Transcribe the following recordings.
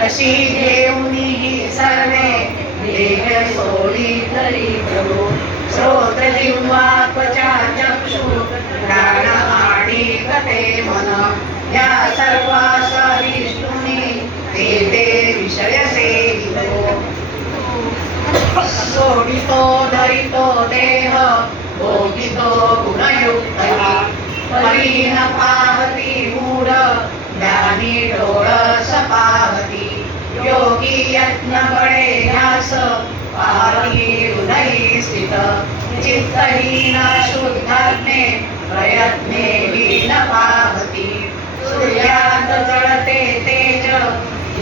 अशी घेऊनी सर्वे देह सोडी तरी प्रभू. श्रोत जिह्वा त्वचा चक्षु प्राण आणि कथे मन. या सर्वा सहिष्णुनी ते ते विषय सेवितो. सोडितो धरितो देह भोगितो गुणयुक्तः परिणपा चित्तहीना शुद्धात्मे प्रयत्ने लीन पावती सूर्यात जळते तेज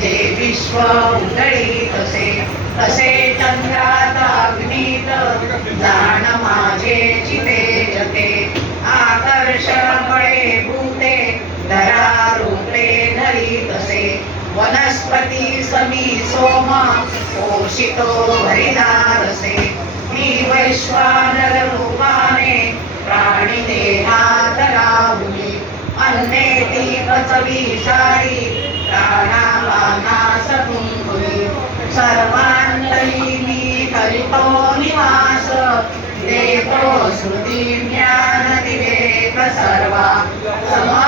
जे विश्व उजळी तसे तसे चंद्रात अग्नीत जाण माझे चिते जते। आकर्षण बळे भूते धरा रूपे धरी तसे वनस्पती समी सोमा पोषितो हरिदारसे मी वैश्वा रूपाने प्राणी देहात राहुली अन्नेती पचवी सारी प्राणापानास कुंकुली सर्वांतरी मी करितो निवास देतो श्रुती ज्ञान विवेक सर्वा. समा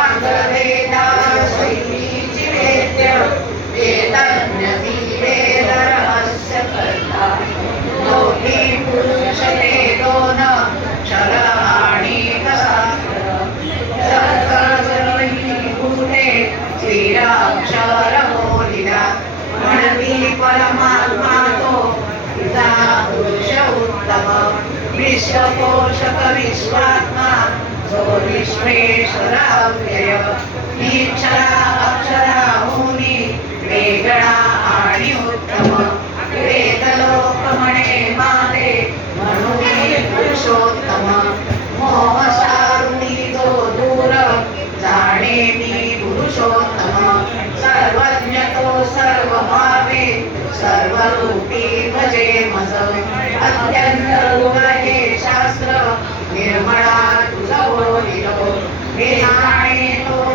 विश्वपोषक विश्वात्मा जो विश्वेश्वर अव्यय निक्षरा अक्षरा होनी वेगळा आणि उत्तम। वेदलोक म्हणे माते म्हणून पुरुषोत्तम। मोह सारुणी जो दूर जाणे मी पुरुषोत्तम। सर्वज्ञ तो सर्व भावे सर्व रूपी भजे मज। निर्मळा तुझा बोलिलो हे जाणे तो